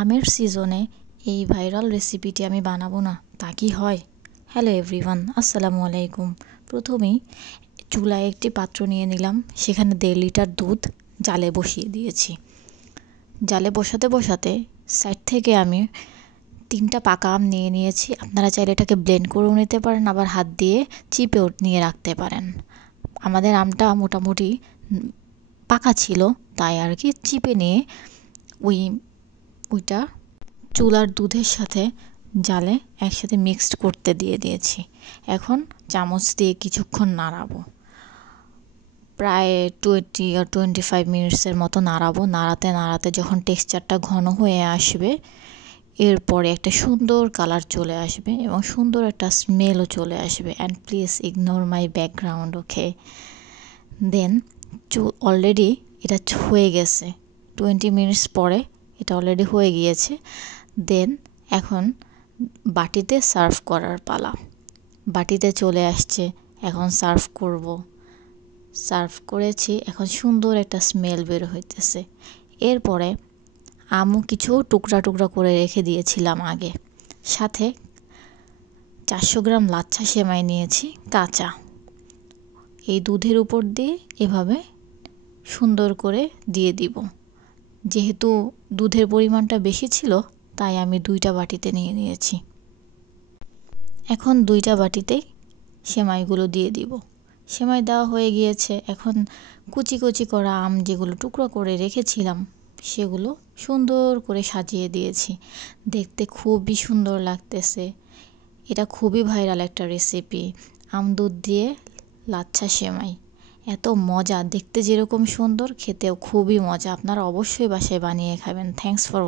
আমের সিজনে এই ভাইরাল রেসিপিটি আমি বানাবো না তা কি হয়? হ্যালো এভরিওয়ান, আসসালামু আলাইকুম। প্রথমেই চুলায় একটি পাত্র নিয়ে নিলাম, সেখানে 1.5 লিটার দুধ জালে বসিয়ে দিয়েছি। জালে বসাতে বসাতে সাইড থেকে আমি 3টা পাকা আম নিয়ে নিয়েছি। আপনারা চাইলে এটাকে ব্লেন্ড করেও নিতে পারেন, আবার হাত দিয়ে চিপেও নিয়ে রাখতে পারেন। আমাদের আমটা মোটামুটি পাকা ছিল, তাই আর কি চিপে নিয়ে ওইটা চুলার দুধের সাথে জালে একসাথে মিক্সড করতে দিয়ে দিয়েছি। এখন চামচ দিয়ে কিছুক্ষণ নাড়াবো, প্রায় 20 or 25 মিনিটসের মতো নাড়াবো। নাড়াতে নাড়াতে যখন টেক্সচারটা ঘন হয়ে আসবে, এরপরে একটা সুন্দর কালার চলে আসবে এবং সুন্দর একটা স্মেলও চলে আসবে। And please ignore my background, okay. Then already এটা হয়ে গেছে, 20 মিনিটস পরে এটা অলরেডি হয়ে গিয়েছে। দেন এখন বাটিতে সার্ভ করার পালা। বাটিতে চলে আসছে, এখন সার্ভ করব। সার্ভ করেছি, এখন সুন্দর একটা স্মেল বের হইতেছে। এরপরে আমও কিছু টুকরা টুকরা করে রেখে দিয়েছিলাম আগে, সাথে 400 গ্রাম লাচ্ছা সেমাই নিয়েছি কাঁচা। এই দুধের উপর দিয়ে এভাবে সুন্দর করে দিয়ে দিব। যেহেতু দুধের পরিমাণটা বেশি ছিল, তাই আমি 2টা বাটিতে নিয়ে নিয়েছি। এখন 2টা বাটিতেই সেমাইগুলো দিয়ে দিব। সেমাই দেওয়া হয়ে গিয়েছে। এখন কুচি কুচি করা আম যেগুলো টুকরো করে রেখেছিলাম, সেগুলো সুন্দর করে সাজিয়ে দিয়েছি। দেখতে খুবই সুন্দর লাগতেছে। এটা খুবই ভাইরাল একটা রেসিপি, আম দুধ দিয়ে লাচ্ছা সেমাই। এত মজা, দেখতে যেরকম সুন্দর, খেতেও খুবই মজা। আপনারা অবশ্যই বাসায় বানিয়ে খাবেন। Thanks for